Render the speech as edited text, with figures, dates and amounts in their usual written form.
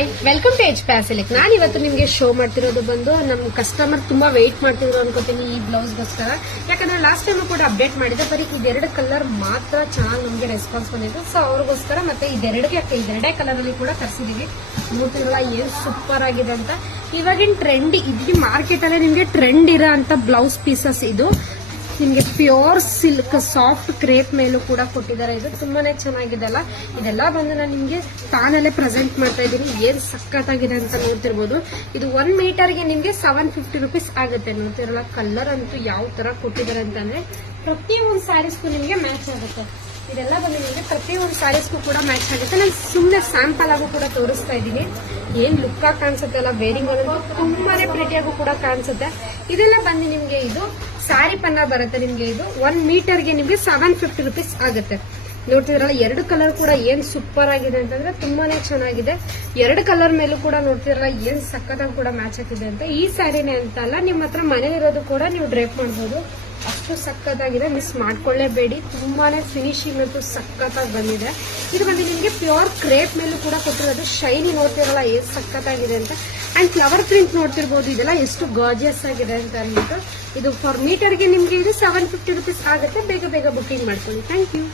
Hi, welcome to H ಪ್ಯಾಸಿಲಿಕ್. ನಾನು ಇವತ್ತು ನಿಮಗೆ ಶೋ ಮಾಡ್ತಿರೋದು ಬಂದು ನಮ್ಮ ಕಸ್ಟಮರ್ ತುಂಬಾ ವೇಟ್ ಮಾಡ್ತಿದ್ರು ಅನ್ಕೋತೀನಿ ಈ ಬ್ಲೌಸ್ಗೋಸ್ಕರ. ಯಾಕಂದ್ರೆ ಲಾಸ್ಟ್ ಟೈಮ್ ಕೂಡ ಅಪ್ಡೇಟ್ ಮಾಡಿದೆ, ಬರೀ ಇದೆರಡು ಕಲರ್ ಮಾತ್ರ ಚೆನ್ನಾಗಿ ನಮಗೆ ರೆಸ್ಪಾನ್ಸ್ ಬಂದಿತ್ತು. ಸೊ ಅವ್ರಿಗೋಸ್ಕರ ಮತ್ತೆ ಇದೆರಡೇ ಕಲರ್ ಅಲ್ಲಿ ಕೂಡ ತರಿಸಿದೀವಿ. ನೋಡ್ತಿರಲ್ಲ ಏನ್ ಸೂಪರ್ ಆಗಿದೆ ಅಂತ. ಇವಾಗಿನ ಟ್ರೆಂಡ್ ಇಡೀ ಮಾರ್ಕೆಟ್ ಅಲ್ಲೇ ನಿಮ್ಗೆ ಟ್ರೆಂಡ್ ಇರೋ ಅಂತ ಬ್ಲೌಸ್ ಪೀಸಸ್ ಇದು. ನಿಮ್ಗೆ ಪ್ಯೂರ್ ಸಿಲ್ಕ್ ಸಾಫ್ಟ್ ಕ್ರೇಪ್ ಮೇಲೂ ಕೂಡ ಕೊಟ್ಟಿದ್ದಾರೆ. ಇದು ತುಂಬಾನೇ ಚೆನ್ನಾಗಿದೆ ಅಲ್ಲ. ಇದೆಲ್ಲ ಬಂದು ನಾನು ನಿಮ್ಗೆ ತಾನಲ್ಲೇ ಪ್ರೆಸೆಂಟ್ ಮಾಡ್ತಾ ಇದ್ದೀನಿ. ಏನ್ ಸಖತ್ತಾಗಿದೆ ಅಂತ ನೋಡ್ತಿರ್ಬೋದು. ಇದು 1 ಮೀಟರ್ಗೆ ನಿಮ್ಗೆ 750 rupees ಆಗುತ್ತೆ. ನೋಡ್ತಿರಲ್ಲ ಕಲರ್ ಅಂತೂ ಯಾವ ತರ ಕೊಟ್ಟಿದ್ದಾರೆ ಅಂತಂದ್ರೆ ಪ್ರತಿಯೊಂದು ಸ್ಯಾರೀಸ್ಗೂ ನಿಮ್ಗೆ ಮ್ಯಾಚ್ ಆಗುತ್ತೆ. ಇದೆಲ್ಲ ಬಂದು ನಿಮಗೆ ಪ್ರತಿಯೊಂದು ಸ್ಯಾರೀಸ್ಗೂ ಕೂಡ ಮ್ಯಾಚ್ ಆಗುತ್ತೆ. ನಾನು ಸುಮ್ಮನೆ ಸ್ಯಾಂಪಲ್ ಆಗು ಕೂಡ ತೋರಿಸ್ತಾ ಇದ್ದೀನಿ. ಏನ್ ಲುಕ್ ಆಗಿ ಕಾಣಿಸುತ್ತೆ ಅಲ್ಲ, ವೇರಿಂಗ್ ತುಂಬಾನೇ ಪ್ರೀಟಿಯಾಗೂ ಕೂಡ ಕಾಣಿಸುತ್ತೆ. ಇದೆಲ್ಲ ಬಂದು ನಿಮ್ಗೆ ಇದು ಸ್ಯಾರಿ ಪನ್ನ ಬರುತ್ತೆ. ನಿಮ್ಗೆ ಇದು 1 ಮೀಟರ್ಗೆ ನಿಮ್ಗೆ 750 rupees ಆಗುತ್ತೆ. ನೋಡ್ತಿದ್ರಲ್ಲ ಎರಡು ಕಲರ್ ಕೂಡ ಏನ್ ಸೂಪರ್ ಆಗಿದೆ ಅಂತಂದ್ರೆ ತುಂಬಾನೇ ಚೆನ್ನಾಗಿದೆ. ಎರಡು ಕಲರ್ ಮೇಲೂ ಕೂಡ ನೋಡ್ತಿದ್ರಲ್ಲ ಏನ್ ಸಖತ್ತಾಗಿ ಕೂಡ ಮ್ಯಾಚ್ ಆಗ್ತಿದೆ ಅಂತ. ಈ ಸ್ಯಾರಿನೇ ಅಂತ ಅಲ್ಲ, ನಿಮ್ಮ ಹತ್ರ ಮನೇಲಿರೋದು ಕೂಡ ನೀವು ಡ್ರೇಪ್ ಮಾಡಬಹುದು. ಅಷ್ಟು ಸಖತ್ತಾಗಿದೆ, ಮಿಸ್ ಮಾಡ್ಕೊಳ್ಳೇಬೇಡಿ. ತುಂಬಾನೇ ಫಿನಿಶಿಂಗ್ ಅಂತೂ ಸಖತ್ತಾಗಿ ಬಂದಿದೆ. ಇದು ಬಂದು ನಿಮ್ಗೆ ಪ್ಯೂರ್ ಕ್ರೇಪ್ ಮೇಲೂ ಕೂಡ ಕೊಟ್ಟಿರೋದು. ಶೈನಿ ನೋಡ್ತಿರಲ್ಲ ಎಷ್ಟು ಸಖತ್ತಾಗಿದೆ ಅಂತ. ಅಂಡ್ ಫ್ಲವರ್ ಪ್ರಿಂಟ್ ನೋಡ್ತಿರ್ಬೋದು. ಇದೆಲ್ಲ ಎಷ್ಟು ಗಾರ್ಜಿಯಸ್ ಆಗಿದೆ ಅಂತ ಅಂದ್ಬಿಟ್ಟು ಇದು ಫಾರ್ ಮೀಟರ್ಗೆ ನಿಮ್ಗೆ ಇದು 750 rupees ಆಗುತ್ತೆ. ಬೇಗ ಬೇಗ ಬುಕಿಂಗ್ ಮಾಡ್ಕೊಳ್ಳಿ. Thank you.